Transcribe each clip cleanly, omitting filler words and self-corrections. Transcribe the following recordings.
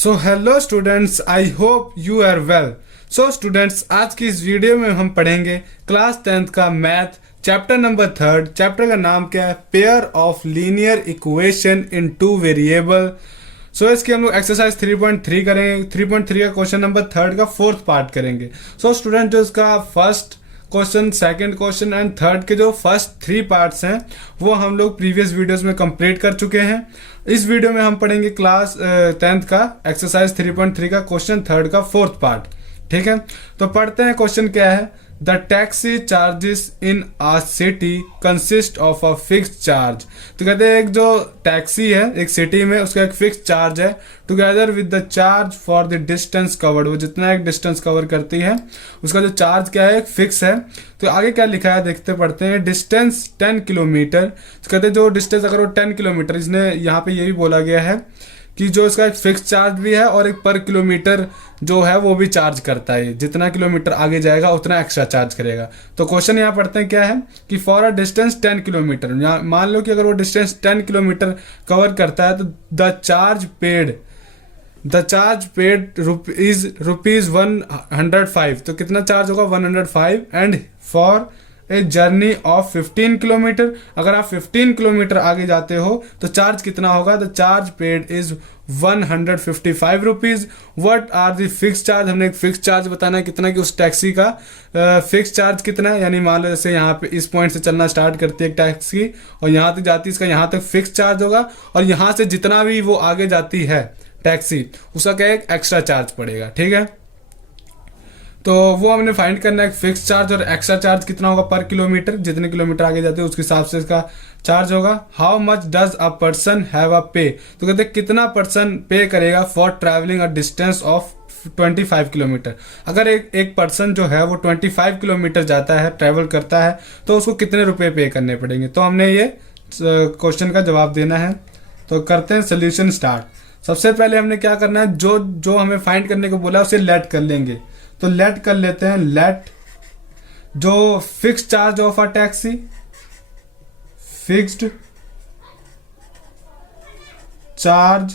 So hello students, I hope you are well. So students, आज की इस video में हम पढ़ेंगे क्लास 10th का मैथ चैप्टर नंबर 3। चैप्टर का नाम क्या है? Pair of linear equation in two variable. So इसकी हम लोग एक्सरसाइज 3.3 करेंगे। 3.3 का क्वेश्चन नंबर 3 का फोर्थ पार्ट करेंगे। सो स्टूडेंट, जो इसका first question, second question and third के जो फर्स्ट 3 पार्ट्स हैं वो हम लोग प्रीवियस वीडियोस में कंप्लीट कर चुके हैं। इस वीडियो में हम पढ़ेंगे क्लास 10th का एक्सरसाइज 3.3 का क्वेश्चन थर्ड का फोर्थ पार्ट। ठीक है, तो पढ़ते हैं। क्वेश्चन क्या है? The taxi charges in a city consist of a fix charge. तो कहते हैं एक जो टैक्सी है एक सिटी में, उसका एक फिक्स चार्ज है together with the charge for the distance covered. वो जितना एक डिस्टेंस कवर करती है उसका जो चार्ज क्या है, एक फिक्स है। तो आगे क्या लिखा है देखते पढ़ते हैं। Distance 10 kilometre. तो कहते हैं जो डिस्टेंस अगर वो 10 किलोमीटर, इसने यहाँ पे ये भी बोला गया है कि जो इसका एक फिक्स चार्ज भी है और एक पर किलोमीटर जो है वो भी चार्ज करता है। जितना किलोमीटर आगे जाएगा उतना एक्स्ट्रा चार्ज करेगा। तो क्वेश्चन यहाँ पढ़ते हैं क्या है कि फॉर अ डिस्टेंस 10 किलोमीटर, मान लो कि अगर वो डिस्टेंस 10 किलोमीटर कवर करता है तो the charge paid is rupees 105। तो कितना चार्ज होगा? 105। And for a journey of 15 kilometre, अगर आप 15 किलोमीटर आगे जाते हो तो चार्ज कितना होगा? The charge paid is 155 rupees. What are the fix charge? हमने एक फिक्स चार्ज बताना है कितना, कि उस टैक्सी का फिक्स चार्ज कितना है। यानी मान लो जैसे यहाँ पे इस पॉइंट से चलना स्टार्ट करती है एक टैक्सी और यहाँ तक जाती है, इसका यहाँ तक फिक्स चार्ज होगा और यहाँ से जितना भी वो आगे जाती है टैक्सी उसका क्या है, एक्स्ट्रा चार्ज पड़ेगा। ठीक है, तो वो हमने फाइंड करना है फिक्स चार्ज और एक्स्ट्रा चार्ज कितना होगा पर किलोमीटर। जितने किलोमीटर आगे जाते हैं उसके हिसाब से इसका चार्ज होगा। How much does a person have a पे? तो कहते हैं कितना पर्सन पे करेगा for travelling a distance of 25 kilometre. अगर एक पर्सन जो है वो 25 किलोमीटर जाता है, ट्रैवल करता है, तो उसको कितने रुपए पे करने पड़ेंगे। तो हमने ये क्वेश्चन का जवाब देना है। तो करते हैं सोल्यूशन स्टार्ट। सबसे पहले हमने क्या करना है, जो हमें फाइंड करने को बोला उसे लेट कर लेंगे। तो लेट कर लेते हैं। लेट जो fix charge of a taxi, fixed charge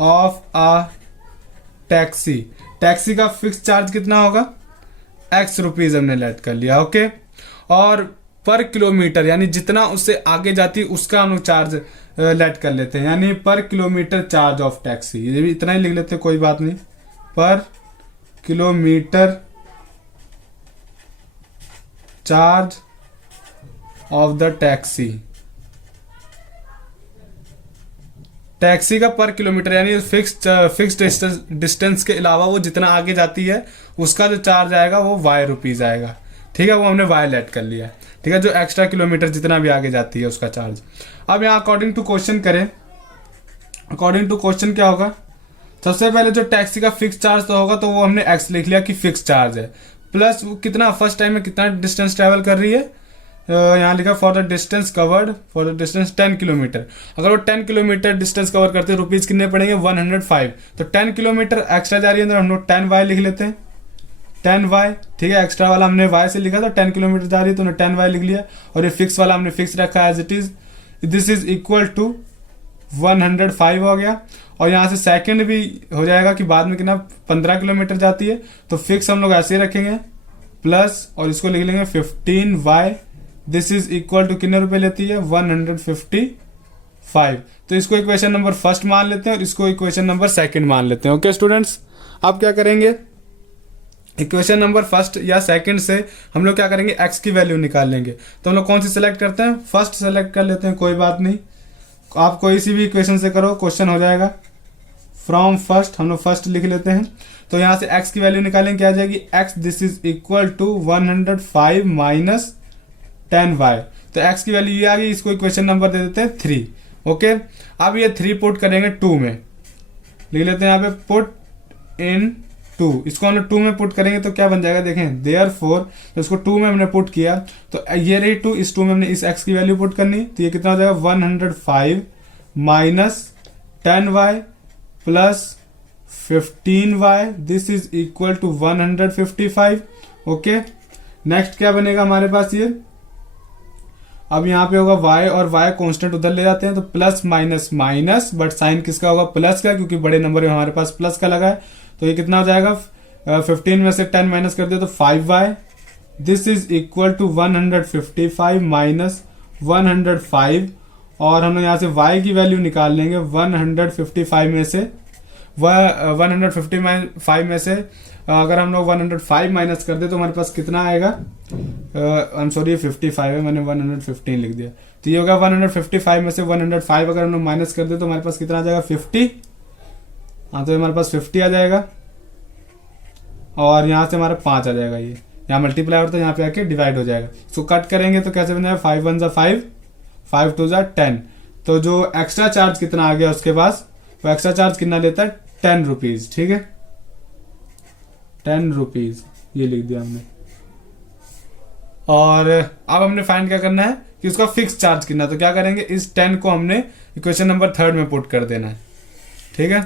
of a taxi, taxi का फिक्स चार्ज कितना होगा? एक्स रुपीज हमने लेट कर लिया। ओके, और पर किलोमीटर यानी जितना उससे आगे जाती है उसका हम लोग चार्ज लेट कर लेते हैं, यानी पर किलोमीटर चार्ज ऑफ टैक्सी। ये भी इतना ही लिख लेते हैं, कोई बात नहीं। पर kilometre charge of the taxi, taxi का पर किलोमीटर यानी फिक्स डिस्टेंस के अलावा वो जितना आगे जाती है उसका जो चार्ज आएगा वो वाई रुपीज आएगा। ठीक है, वो हमने वाई लेट कर लिया। ठीक है, जो एक्स्ट्रा किलोमीटर जितना भी आगे जाती है उसका चार्ज। अब यहाँ अकॉर्डिंग टू क्वेश्चन करें। अकॉर्डिंग टू क्वेश्चन क्या होगा? सबसे पहले जो टैक्सी का फिक्स चार्ज तो होगा तो वो हमने एक्स लिख लिया कि फिक्स चार्ज है, प्लस वो कितना फर्स्ट टाइम में कितना डिस्टेंस ट्रैवल कर रही है। यहाँ लिखा for the distance covered, for the distance 10 kilometre. अगर वो 10 किलोमीटर डिस्टेंस कवर करते हैं रुपीज कितने पड़ेंगे? 105। तो 10 किलोमीटर एक्स्ट्रा जा रही है तो हम लोग 10 वाई लिख लेते हैं। 10 वाई, ठीक है, एक्स्ट्रा वाला हमने वाई से लिखा था। 10 किलोमीटर जा रही है तो हमने 10 वाई लिख लिया और ये फिक्स वाला हमने फिक्स रखा as it is. This is equal to 105 हो गया। और यहाँ से सेकंड भी हो जाएगा कि बाद में कितना 15 किलोमीटर जाती है, तो फिक्स हम लोग ऐसे ही रखेंगे प्लस और इसको लिख लेंगे 15y। This is equal to कितने रुपए लेती है? 155। तो इसको इक्वेशन नंबर फर्स्ट मान लेते हैं और इसको इक्वेशन नंबर सेकंड मान लेते हैं। ओके स्टूडेंट्स, आप क्या करेंगे? इक्वेशन नंबर फर्स्ट या सेकंड से हम लोग क्या करेंगे? एक्स की वैल्यू निकाल लेंगे। तो हम लोग कौन सी सेलेक्ट करते हैं? फर्स्ट सेलेक्ट कर लेते हैं, कोई बात नहीं। आप कोई सी भी इक्वेशन से करो, क्वेश्चन हो जाएगा। फ्रॉम फर्स्ट हम लोग फर्स्ट लिख लेते हैं। तो यहाँ से x की वैल्यू निकालेंगे, क्या आ जाएगी? x this is equal to 105 minus 10y। तो x की वैल्यू ये आ गई, इसको इक्वेशन नंबर दे देते हैं 3। ओके, अब ये 3 पुट करेंगे 2 में, लिख लेते हैं यहाँ पे पुट इन 2। इसको हम लोग 2 में पुट करेंगे तो क्या बन जाएगा देखें, देयरफॉर। तो इसको 2 में हमने पुट किया तो ये रही 2, इस 2 में हमने इस x की वैल्यू पुट करनी, तो ये कितना हो जाएगा? 105 minus 10y plus 15y। This is equal to 155। Okay, next क्या बनेगा हमारे पास ये? अब यहाँ पे होगा y और y कांस्टेंट उधर ले जाते हैं तो plus minus minus, but sign किसका होगा, प्लस का, क्योंकि बड़े नंबर में हमारे पास प्लस का लगा है। तो ये कितना हो जाएगा, 15 में से 10 माइनस कर दिया तो 5y। This is equal to 155 minus 105, और हम लोग यहाँ से y की वैल्यू निकाल लेंगे 155 में से 155 में से अगर हम लोग 105 माइनस कर दे तो हमारे पास कितना आएगा, आई एम सॉरी 55 है, मैंने 115 लिख दिया। तो ये होगा 155 में से 105 अगर हम लोग माइनस कर दे तो हमारे पास कितना आ जाएगा 50। हाँ, तो हमारे पास 50 आ जाएगा, और यहाँ से हमारा 5 आ जाएगा। ये यहाँ मल्टीप्लाई होता है, यहाँ पे आके डिवाइड हो जाएगा। इसको कट करेंगे तो कैसे बन जाएगा, 5 1 जा 5, 5 2 जा 10। तो जो एक्स्ट्रा चार्ज कितना आ गया उसके पास, वो एक्स्ट्रा चार्ज कितना लेता है, 10 रुपीज। ठीक है, 10 रुपीज ये लिख दिया हमने। और अब हमने फाइंड क्या करना है कि उसका फिक्स चार्ज कितना, तो क्या करेंगे, इस 10 को हमने इक्वेशन नंबर 3 में पुट कर देना है। ठीक है,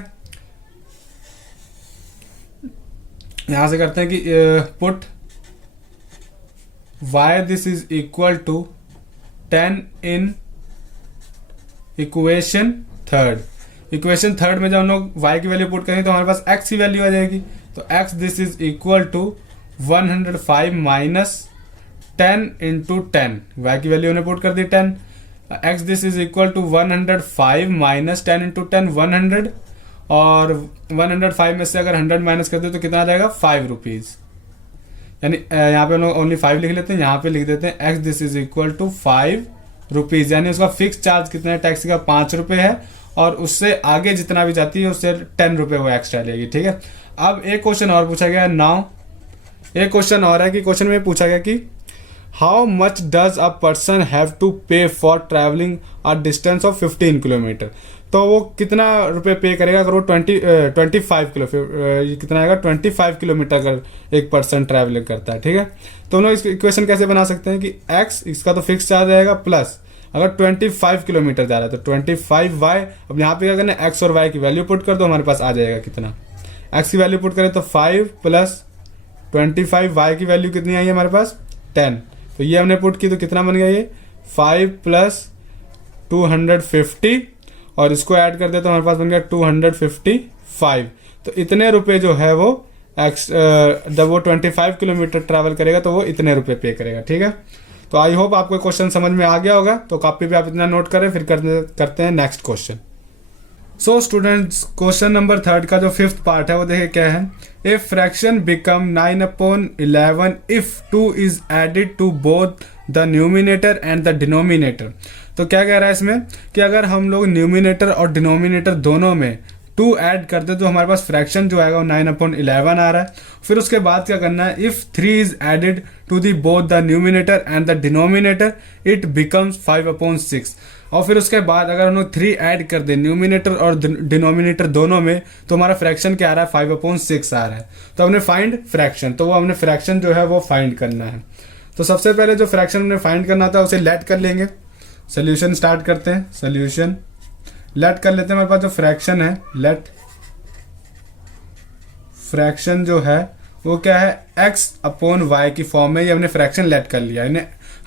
यहां से करते हैं कि put y this is equal to 10 in equation 3। Equation 3 में जब हम लोग y की वैल्यू पुट करेंगे तो हमारे पास x की वैल्यू आ जाएगी। तो x this is equal to 105 minus 10 into 10, y की वैल्यू हमने पुट कर दी 10। x this is equal to 105 minus 10 into 10 100, और 105 में से अगर 100 माइनस कर दे तो कितना आ जाएगा, 5 रुपीज। यानी यहाँ पे हम लोग ओनली 5 लिख लेते हैं, यहाँ पे लिख देते हैं x this is equal to 5 rupees. यानी उसका फिक्स चार्ज कितना है, टैक्सी का 5 रुपये है, और उससे आगे जितना भी जाती है उससे 10 रुपये वो एक्स्ट्रा लेगी। ठीक है, अब एक क्वेश्चन और पूछा गया नाउ, एक क्वेश्चन और है कि क्वेश्चन में पूछा गया कि how much does a person have to pay for travelling a distance of 15 kilometre. तो वो कितना रुपए पे करेगा अगर वो 25 किलो कितना आएगा, 25 किलोमीटर अगर एक पर्सन ट्रैवलिंग करता है। ठीक है, तो हम लोग इस इक्वेशन कैसे बना सकते हैं कि x इसका तो फिक्स चार्ज रहेगा, प्लस अगर 25 किलोमीटर जा रहा है तो 25y। अब यहाँ पे क्या करना है, x और y की वैल्यू पुट कर दो, हमारे पास आ जाएगा कितना, x की वैल्यू पुट करें तो 5 प्लस 25, y की वैल्यू कितनी आई है हमारे पास 10। तो ये हमने पुट की तो कितना बन गया, ये 5 प्लस 250, और इसको ऐड कर दे तो हमारे पास बन गया 255। तो इतने रुपए जो है वो जब वो 25 किलोमीटर ट्रैवल करेगा तो वो इतने रुपए पे करेगा। ठीक है, तो आई होप आपको क्वेश्चन समझ में आ गया होगा। तो कॉपी पे आप इतना नोट करें, फिर करते हैं next question. So students, question number 3 का जो 5th पार्ट है वो देखिए क्या है। A fraction become 9/11 if 2 is added to both the numerator and the denominator. तो क्या कह रहा है इसमें कि अगर हम लोग न्यूमिनेटर और डिनोमिनेटर दोनों में 2 ऐड कर दे तो हमारे पास फ्रैक्शन जो आएगा वो 9/11 आ रहा है। फिर उसके बाद क्या करना है, if 3 is added to the both the numerator and the denominator it becomes 5/6। और फिर उसके बाद अगर हम लोग 3 ऐड कर दे न्यूमिनेटर और डिनोमिनेटर दोनों में तो हमारा फ्रैक्शन क्या आ रहा है, 5/6 आ रहा है। तो हमने फाइंड फ्रैक्शन, तो वो हमने फ्रैक्शन जो है वो फाइंड करना है। तो सबसे पहले जो फ्रैक्शन हमने फाइंड करना था उसे लेट कर लेंगे। सोल्यूशन स्टार्ट करते हैं, सोल्यूशन लेट कर लेते हैं। हमारे पास जो फ्रैक्शन है, लेट फ्रैक्शन जो है वो क्या है, x/y की फॉर्म में। ये हमने फ्रैक्शन लेट कर लिया।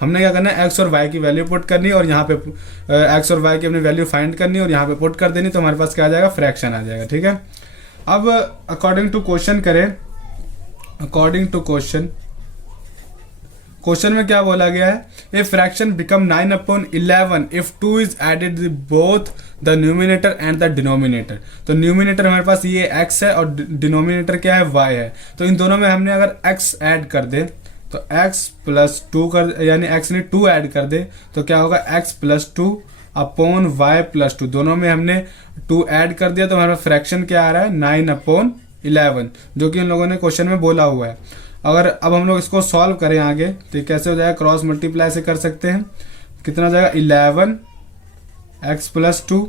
हमने क्या करना है, x और y की वैल्यू पुट करनी और यहाँ पे x और y की हमने वैल्यू फाइंड करनी और यहाँ पे पुट कर देनी, तो हमारे पास क्या आ जाएगा, फ्रैक्शन आ जाएगा। ठीक है, अब अकॉर्डिंग टू क्वेश्चन करें, अकॉर्डिंग टू क्वेश्चन में क्या बोला गया है, a fraction become 9/11 if 2 is added both the numerator and the denominator. तो न्यूमिनेटर हमारे पास ये x है और डिनोमिनेटर क्या है, y है। तो इन दोनों में हमने अगर x ऐड कर दे तो x प्लस 2 कर, यानी x ने 2 ऐड कर दे तो क्या होगा, x plus 2 upon y plus 2। दोनों में हमने 2 ऐड कर दिया तो हमारा फ्रैक्शन क्या आ रहा है, 9/11, जो कि उन लोगों ने क्वेश्चन में बोला हुआ है। अगर अब हम लोग इसको सॉल्व करें आगे तो कैसे हो जाएगा, क्रॉस मल्टीप्लाई से कर सकते हैं। कितना हो जाएगा, 11x plus 2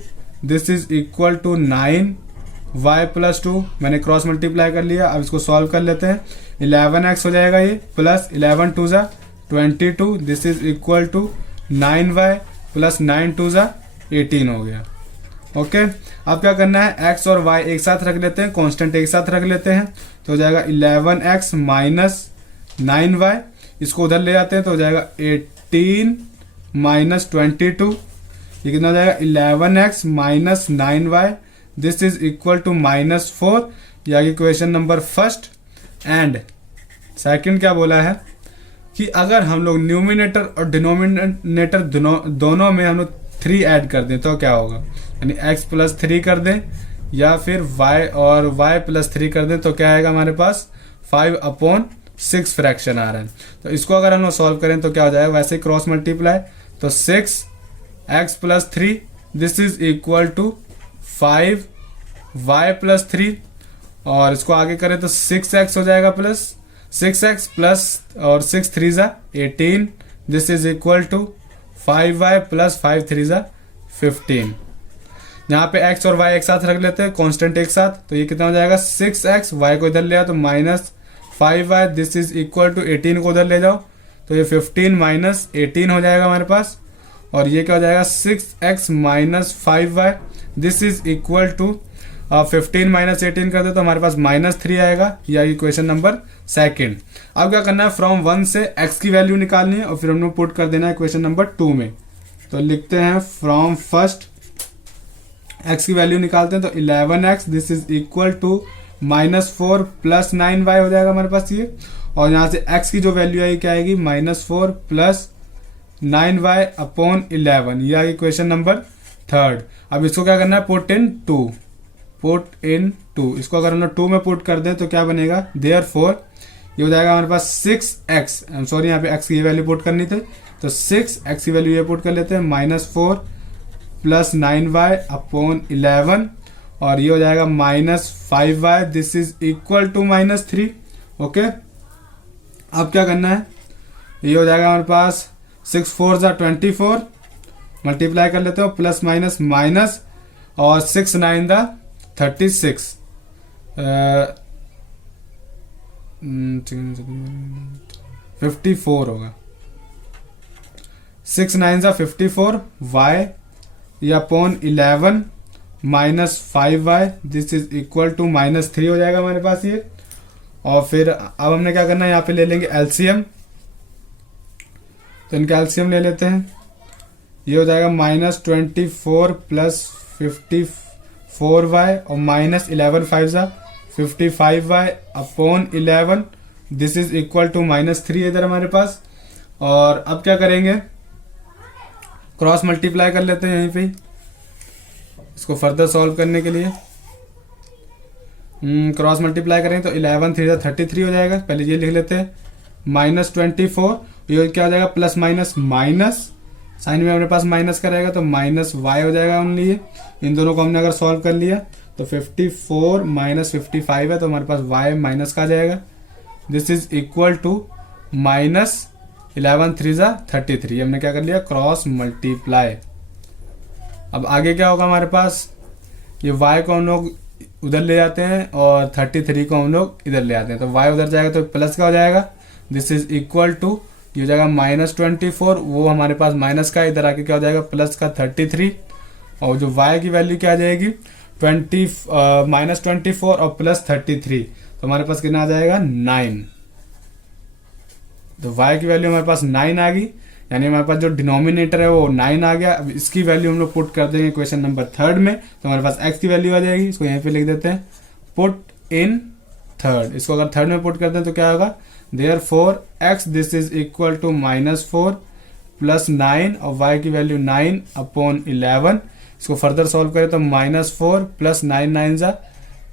this is equal to 9y plus 2। मैंने क्रॉस मल्टीप्लाई कर लिया। अब इसको सॉल्व कर लेते हैं। 11x हो जाएगा ये, प्लस 11 2 जा 22 this is equal to 9y plus 9 2 जा 18 हो गया। ओके, अब क्या करना है, x और y एक साथ रख लेते हैं, कांस्टेंट एक साथ रख लेते हैं। तो हो जाएगा 11x माइनस 9y, इसको उधर ले जाते हैं तो हो जाएगा 18 माइनस 22, ये कितना हो जाएगा 11x minus 9y, this is equal to minus 4। ये आगे question number first. And second क्या बोला है कि अगर हम लोग न्यूमिनेटर और डिनोमिनेटर दोनों में हम लोग 3 ऐड कर दें तो क्या होगा, यानी x प्लस 3 कर दें या फिर y और y प्लस 3 कर दें तो क्या आएगा हमारे पास 5/6 फ्रैक्शन आ रहा है। तो इसको अगर हम लोग सॉल्व करें तो क्या हो जाएगा, वैसे क्रॉस मल्टीप्लाई, तो 6x plus 3 this is equal to 5y plus 3, और इसको आगे करें तो 6x हो जाएगा प्लस 6x प्लस और 6 3 ज़ा 18, this is equal to 5y plus 5 3 ज़ा 15। यहाँ पे x और y एक साथ रख लेते हैं, कांस्टेंट एक साथ, तो ये कितना हो जाएगा 6x, y को इधर ले आओ तो minus 5y, this is equal to 18 को उधर ले जाओ तो ये 15 माइनस 18 हो जाएगा हमारे पास, और ये क्या हो जाएगा 6x minus 5y, this is equal to 15 minus 18 कर दे तो हमारे पास -3 आएगा। या इक्वेशन नंबर सेकंड। अब क्या करना है, फ्रॉम 1 से x की वैल्यू निकालनी है और फिर हमने पुट कर देना है इक्वेशन नंबर 2 में। तो लिखते हैं फ्रॉम फर्स्ट x की वैल्यू निकालते हैं तो 11x this is equal to -4 plus 9y हो जाएगा हमारे पास ये, और यहाँ से x की जो वैल्यू आएगी क्या आएगी -4 प्लस 9y अपॉन 11, ये आएगी क्वेश्चन नंबर थर्ड। अब इसको क्या करना है, पुट इन 2, इसको अगर हम लोग 2 में पुट कर दें तो क्या बनेगा, देयरफॉर ये हो जाएगा हमारे पास 6x, सॉरी यहाँ पे x की वैल्यू पुट करनी थी तो 6x की वैल्यू ये पुट कर लेते हैं -4 प्लस 9y अपॉन 11, और ये हो जाएगा -5y, this is equal to -3। Okay, अब क्या करना है, ये हो जाएगा हमारे पास 6 4 ज़ा 24, मल्टीप्लाई कर लेते हो प्लस माइनस माइनस, और 6 9 ज़ा 36, 54 होगा, 6 9 ज़ा 54, y या upon 11 minus 5y, this is equal to -3 हो जाएगा हमारे पास ये। और फिर अब हमने क्या करना है, यहाँ पे ले लेंगे एलसीएम, तो इनका एलसीएम ले लेते हैं, ये हो जाएगा -24 प्लस 54y और -11 5 ज़ा 55y upon 11, this is equal to -3 इधर हमारे पास। और अब क्या करेंगे, क्रॉस मल्टीप्लाई कर लेते हैं यहीं पे इसको फर्दर सॉल्व करने के लिए। क्रॉस मल्टीप्लाई करेंगे तो 11 3 ज़ा 33 हो जाएगा, पहले ये लिख लेते हैं, -24, ये क्या हो जाएगा प्लस माइनस माइनस, साइन में अपने पास माइनस का रहेगा तो -y हो जाएगा ओनली ये। इन दोनों को हमने अगर सॉल्व कर लिया तो 54 माइनस 55 है तो हमारे पास y माइनस का आ जाएगा, दिस इज इक्वल टू -11 3 ज़ा 33, हमने क्या कर लिया क्रॉस मल्टीप्लाई। अब आगे क्या होगा हमारे पास, ये y को हम लोग उधर ले जाते हैं और 33 को हम लोग इधर ले आते हैं, तो y उधर जाएगा तो प्लस का हो जाएगा, दिस इज इक्वल टू ये हो जाएगा -24, वो हमारे पास माइनस का, इधर आके क्या हो जाएगा प्लस का 33, और जो y की वैल्यू क्या आ जाएगी -24 और प्लस 33, तो हमारे पास कितना आ जाएगा 9। तो y की वैल्यू हमारे पास 9 आ गई, यानी हमारे पास जो डिनोमिनेटर है वो 9 आ गया। अब इसकी वैल्यू हम लोग पुट कर देंगे क्वेश्चन नंबर थर्ड में, तो हमारे पास x की वैल्यू आ जाएगी, इसको यहीं पे लिख देते हैं पुट इन थर्ड। इसको अगर थर्ड में पुट करते हैं तो क्या होगा, therefore x this is equal to -4 plus 9 और y की वैल्यू 9 अपॉन 11। इसको फर्दर सॉल्व करें तो -4 प्लस 9 9 ज़ा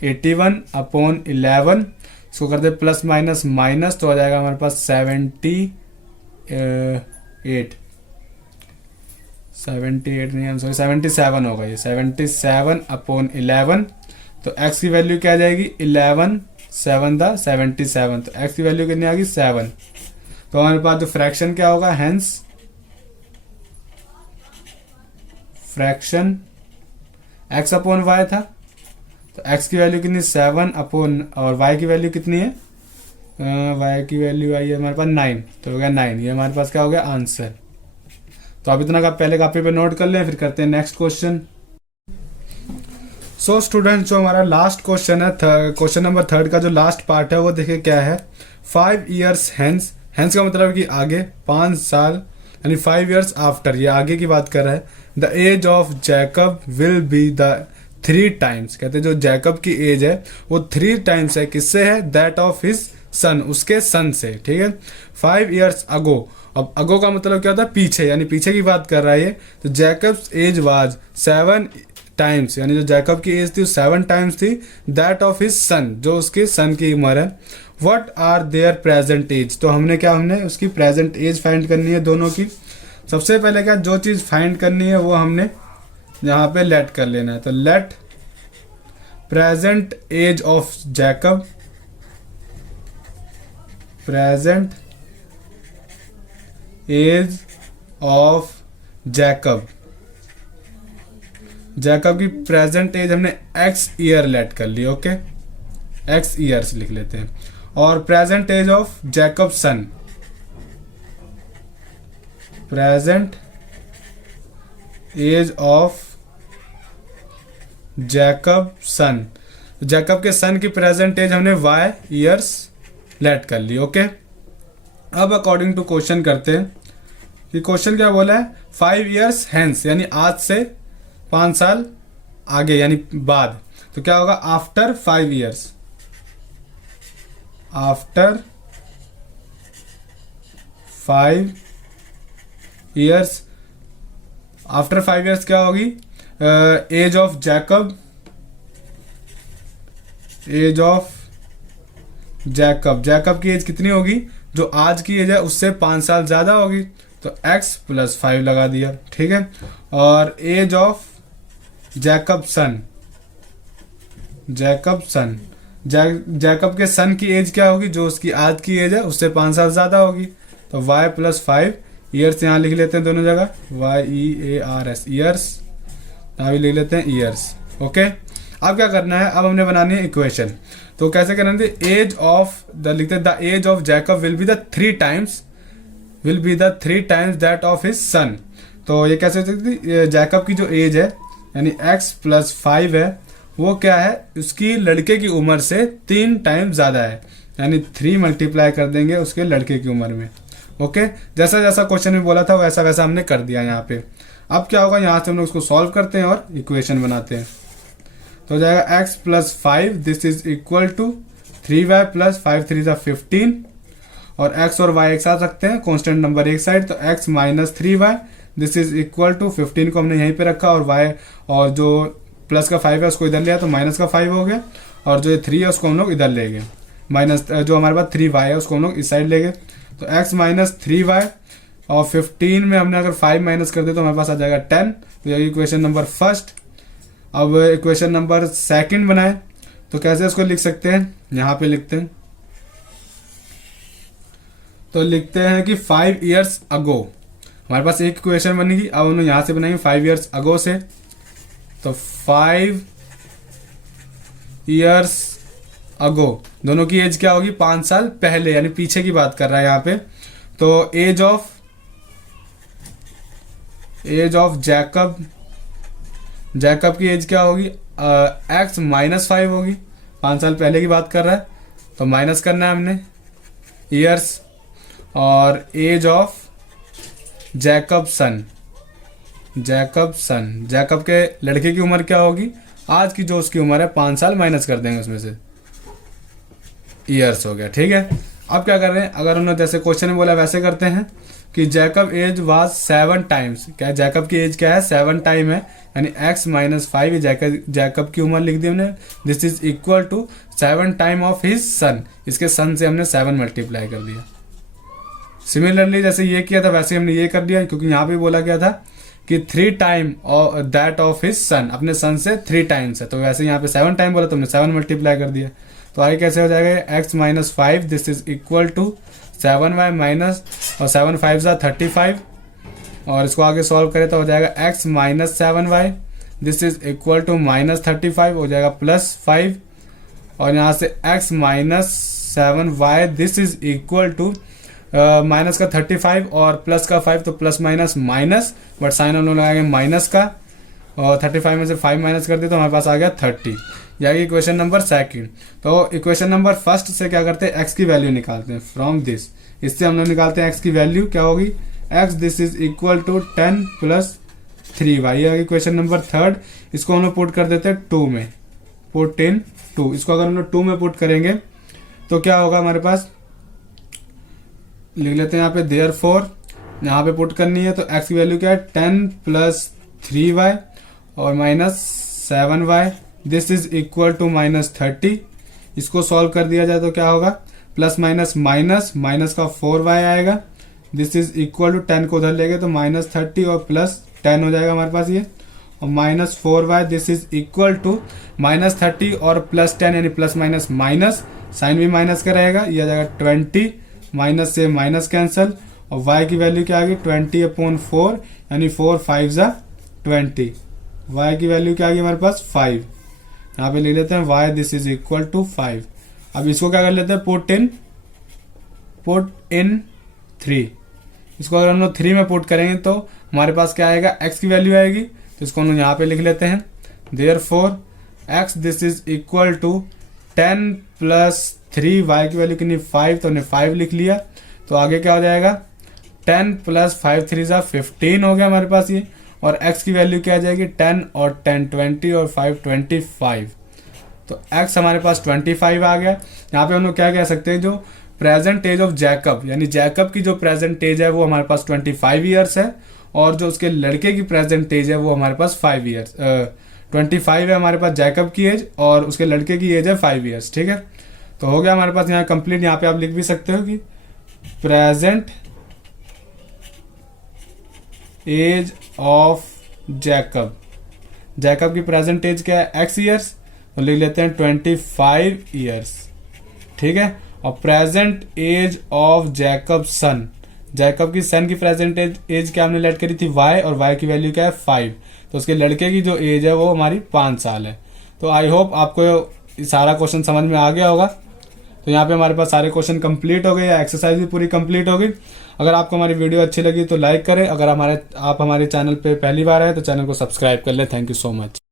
81 अपॉन 11, इसको करते प्लस माइनस माइनस तो आ जाएगा हमारे पास 78 नहीं, हम सॉरी 77 होगा ये, 77 अपॉन 11। तो x की वैल्यू क्या आ जाएगी 11 7 दा 77, तो x की वैल्यू कितनी आ गई 7। तो हमारे पास जो फ्रैक्शन क्या होगा, hence fraction x upon y था, तो x की वैल्यू कितनी 7 अपॉन, और y की वैल्यू कितनी है, y की वैल्यू आई है हमारे पास 9, तो हो गया 9, ये हमारे पास क्या हो गया आंसर। तो अब इतना का पहले कॉपी पे नोट कर लें, फिर करते हैं नेक्स्ट क्वेश्चन। सो स्टूडेंट्स, जो हमारा लास्ट क्वेश्चन है, क्वेश्चन नंबर थर्ड का जो लास्ट पार्ट है वो देखिए क्या है, 5 years हेंस, हेंस का मतलब है कि आगे 5 साल यानी 5 years आफ्टर, ये आगे की बात कर रहा है। The age of Jacob will be the 3 times, कहते हैं जो जैकब की एज है वो 3 times है, किससे है? दैट ऑफ हिज सन, उसके सन से, ठीक है। 5 years अगो, अब अगो का मतलब क्या होता है? पीछे, यानी पीछे की बात कर रहा है ये। तो जैकब्स एज वाज 7 times, यानी जो जैकब की एज थी वो 7 times थी दैट ऑफ हिज सन, जो उसके सन की उम्र है। What are their present age, तो हमने उसकी प्रेजेंट एज फाइंड करनी है दोनों की। सबसे पहले क्या, जो चीज़ फाइंड करनी है वो हमने यहाँ पे लेट कर लेना है। तो let present age of Jacob, present age of Jacob, Jacob की प्रेजेंट एज हमने x ईयर लेट कर ली, ओके, x ईयर्स लिख लेते हैं। और present age of Jacob son, present age of Jacob son, Jacob के सन की प्रेजेंट एज हमने y ईयर्स लेट कर ली, ओके। अब अकॉर्डिंग टू क्वेश्चन करते हैं कि क्वेश्चन क्या बोला है? 5 years हेंस, यानी आज से 5 साल आगे यानी बाद। तो क्या होगा? After 5 years, after 5 years, after 5 years क्या होगी? Age of Jacob, age of Jacob, Jacob की एज कितनी होगी? जो आज की एज है उससे 5 साल ज्यादा होगी, तो x + 5 लगा दिया, ठीक है। और age of Jacob son, Jacob son, Jacob के सन की एज क्या होगी? जो उसकी आज की एज है उससे 5 साल ज्यादा होगी, तो y + 5 ईयर्स यहाँ लिख लेते हैं दोनों जगह, YEARS ईयर्स, यहाँ भी लिख लेते हैं ईयर्स, ओके। अब क्या करना है? अब हमने बनानी है इक्वेशन। तो कैसे करना है? एज ऑफ द लिखते हैं, the age of Jacob will be the 3 times, will be the 3 times that of his son. तो ये कैसे हो सकती है? जैकब की जो एज है यानी x + 5 है, वो क्या है? उसकी लड़के की उम्र से 3 times ज़्यादा है, यानी 3 मल्टीप्लाई कर देंगे उसके लड़के की उम्र में, ओके। जैसा जैसा क्वेश्चन में बोला था वैसा वैसा हमने कर दिया यहाँ पे। अब क्या होगा? यहाँ से हम लोग उसको सॉल्व करते हैं और इक्वेशन बनाते हैं। तो हो जाएगा x + 5, this is equal to 3y + 5 3 = 15, और x और y एक साथ रखते हैं, कांस्टेंट नंबर एक साइड, तो x - 3y, this is equal to 15 को हमने यहीं पे रखा, और y और जो प्लस का 5 है उसको इधर लिया तो माइनस का 5 हो गया, और जो 3 है उसको हम लोग इधर ले गए, माइनस जो हमारे पास 3y है उसको हम लोग इस साइड ले गए। तो x - 3y और 15 में हमने अगर 5 माइनस कर दे तो हमारे पास आ जाएगा 10। तो ये इक्वेशन नंबर फर्स्ट। अब इक्वेशन नंबर सेकंड बनाए तो कैसे उसको लिख सकते हैं? यहाँ पे लिखते हैं, तो लिखते हैं कि 5 years अगो, हमारे पास एक इक्वेशन बनेगी। अब हम लोग यहाँ से बनाएंगे 5 years अगो से, तो 5 years अगो, दोनों की एज क्या होगी? 5 साल पहले, यानी पीछे की बात कर रहा है यहाँ पे। तो एज ऑफ जैकब, जैकब की एज क्या होगी? x - 5 होगी, 5 साल पहले की बात कर रहा है, तो माइनस करना है हमने ईयर्स। और age of Jacob son, Jacob son, Jacob के लड़के की उम्र क्या होगी? आज की जो उसकी उम्र है 5 साल माइनस कर देंगे उसमें से, ईयर्स हो गया, ठीक है। अब क्या कर रहे हैं? अगर उन्होंने जैसे क्वेश्चन में बोला वैसे करते हैं कि जैकब एज वाज 7 times, क्या जैकब की एज क्या है? 7 टाइम है, यानी x - 5 जैकब की उम्र लिख दी हमने, this is equal to 7 time of his son, इसके सन से हमने 7 मल्टीप्लाई कर दिया। सिमिलरली जैसे ये किया था वैसे हमने ये कर दिया, क्योंकि यहाँ पे बोला गया था कि 3 टाइम दैट ऑफ हिज सन, अपने सन से 3 times है, तो वैसे यहाँ पे 7 टाइम बोला तो हमने 7 मल्टीप्लाई कर दिया। तो आगे कैसे हो जाएगा? x - 5 this is equal to 7y minus और 7 5 = 35, और इसको आगे सॉल्व करें तो हो जाएगा x - 7y this is equal to -35 हो जाएगा +5, और यहाँ से x - 7y this is equal to minus का 35 और प्लस का 5, तो plus minus minus, but sign हम लोग लगाएंगे माइनस का, और 35 में से 5 माइनस कर दिए तो हमारे पास आ गया 30। यही इक्वेशन नंबर सेकंड। तो इक्वेशन नंबर फर्स्ट से क्या करते हैं? x की वैल्यू निकालते हैं फ्रॉम दिस, इससे हम लोग निकालते हैं x की वैल्यू क्या होगी? X this is equal to 10 plus 3y। ये आगे क्वेश्चन नंबर 3। इसको हम लोग पुट कर देते हैं 2 में, पुट इन 2। इसको अगर हम लोग 2 में पुट करेंगे तो क्या होगा हमारे पास, लिख लेते हैं यहाँ पे देयरफॉर, यहाँ पे पुट करनी है तो x की वैल्यू क्या है 10 प्लस 3y और minus 7y, this is equal to minus 30। इसको सॉल्व कर दिया जाए तो क्या होगा, प्लस माइनस माइनस, माइनस का 4y आएगा, दिस इज इक्वल टू 10 को उधर लेंगे तो माइनस 30 और प्लस 10 हो जाएगा हमारे पास ये, और minus 4y, this is equal to minus 30 और प्लस 10 यानी प्लस माइनस माइनस, साइन भी माइनस का रहेगा, ये आ जाएगा 20, माइनस से माइनस कैंसल, और y की वैल्यू क्या आ गई 20/4 यानी 4 5 जा 20। y की वैल्यू क्या आ गई हमारे पास 5। यहाँ पे लिख लेते हैं y this is equal to 5। अब इसको क्या कर लेते हैं, पुट इन 3। इसको अगर हम लोग 3 में पुट करेंगे तो हमारे पास क्या आएगा, x की वैल्यू आएगी, तो इसको हम लोग यहाँ पे लिख लेते हैं therefore x this is equal to 10 plus 3y की वैल्यू कितनी 5, तो हमने 5 लिख लिया। तो आगे क्या हो जाएगा 10 प्लस 5 3 जा 15 हो गया हमारे पास ये, और x की वैल्यू क्या आ जाएगी 10 और 10 20 और 5 25। तो x हमारे पास 25 आ गया। यहाँ पे हम लोग क्या कह सकते हैं, जो प्रेजेंट एज ऑफ जैकब यानी जैकब की जो प्रेजेंट एज है वो हमारे पास 25 ईयर्स है, और जो उसके लड़के की प्रेजेंट एज है वो हमारे पास 5 ईयर्स 25 है हमारे पास जैकब की एज, और उसके लड़के की एज है 5 ईयर्स। ठीक है, तो हो गया हमारे पास यहाँ कंप्लीट। यहाँ पे आप लिख भी सकते हो कि प्रेजेंट एज ऑफ जैकब की प्रेजेंट एज क्या है x ईयर्स, तो लिख लेते हैं 25 ईयर्स। ठीक है, और प्रेजेंट एज ऑफ जैकब की सन की प्रेजेंट एज क्या हमने लेट करी थी y, और y की वैल्यू क्या है 5, तो उसके लड़के की जो एज है वो हमारी 5 साल है। तो आई होप आपको सारा क्वेश्चन समझ में आ गया होगा। तो यहाँ पे हमारे पास सारे क्वेश्चन कंप्लीट हो गए, या एक्सरसाइज भी पूरी कंप्लीट हो गई। अगर आपको हमारी वीडियो अच्छी लगी तो लाइक करें, अगर आप हमारे चैनल पे पहली बार आए तो चैनल को सब्सक्राइब कर ले। Thank you so much.